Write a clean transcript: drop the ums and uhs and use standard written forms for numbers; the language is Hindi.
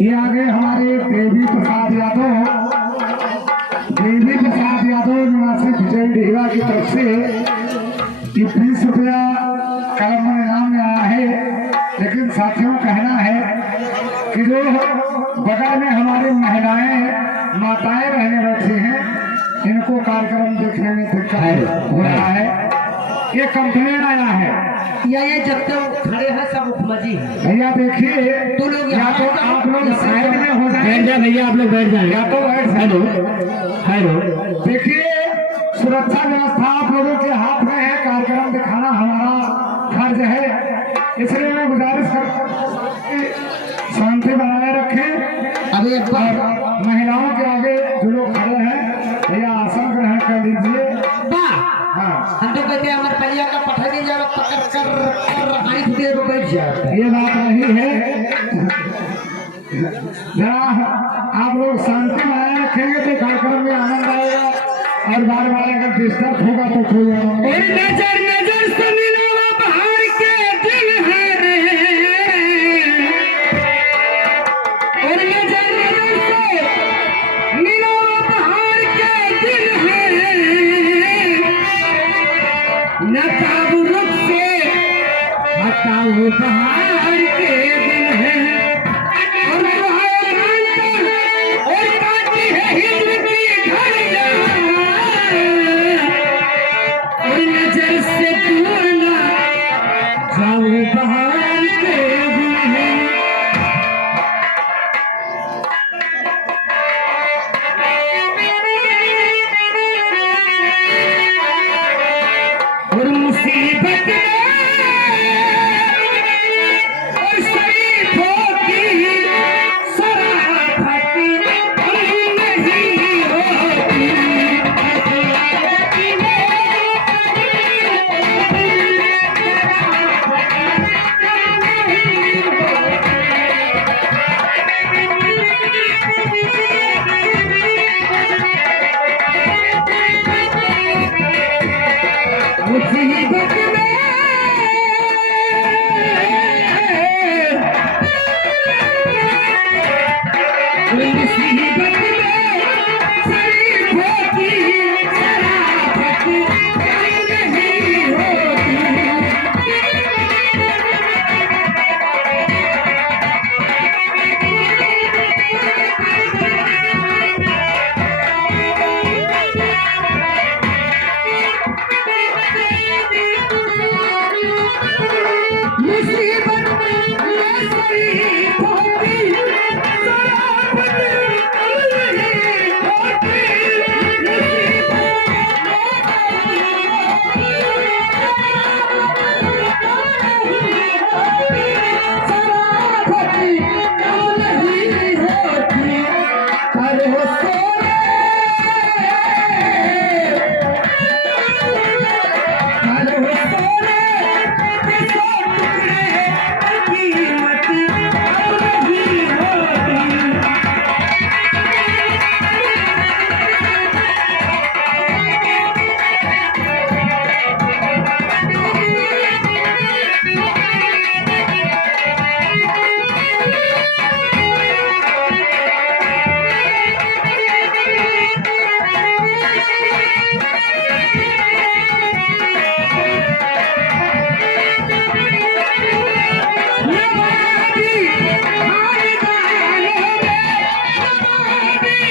ये आगे हमारे देवी प्रसाद यादव निवासी विजय डेहरा की तरफ से 20 रुपया कलम में इनाम में आया है। लेकिन साथियों कहना है कि जो बगल में हमारी महिलाएं माताएं रहने बैठी हैं, इनको कार्यक्रम देखने में दिक्कत हो रहा है। ये कंप्लेन आया है या ये जब तक खड़े हैं सब उपमजी है। भैया देखिए, तो लोग या तो आप लोग साइड में हो जाए, बैठ जाए भैया, आप लोग बैठ जाए, या तो हेलो हेलो। देखिए, सुरक्षा व्यवस्था आप लोगों के हाथ में है, कार्यक्रम दिखाना हमारा फर्ज है। इसलिए मैं गुजारिश करता हूं शांति बनाए रखें। अभी एक बार और महिलाओं के आगे जो लोग खड़े हैं, भैया आसन ग्रहण कर लीजिए। हाँ, हम तो कहते हैं हमारे पहिया का पठरी जाओ पकड़ कर आई देर को बैठ जाए। ये बात नहीं है। जरा आप लोग शांति बनाए रखेंगे तो कार्यक्रम में आनंद आएगा, और बार बार अगर डिस्टर्ब होगा तो कोई नजर नजर से मिलावा बाहर के दिल है रे, और नजर नजर से मिलावा बाहर के दिल है, नकाब रुख से हटाओ बाहर के दिल है, और और काटी है हिंद की घड़ियां, और नजर से दूर ना जाओ बाहर के दिल है। और मुसीबत में और शरीफों की शराफत नहीं होती, मुसीबत में मुसीबत में शरीफों की शराफत नहीं होती, मुसीबत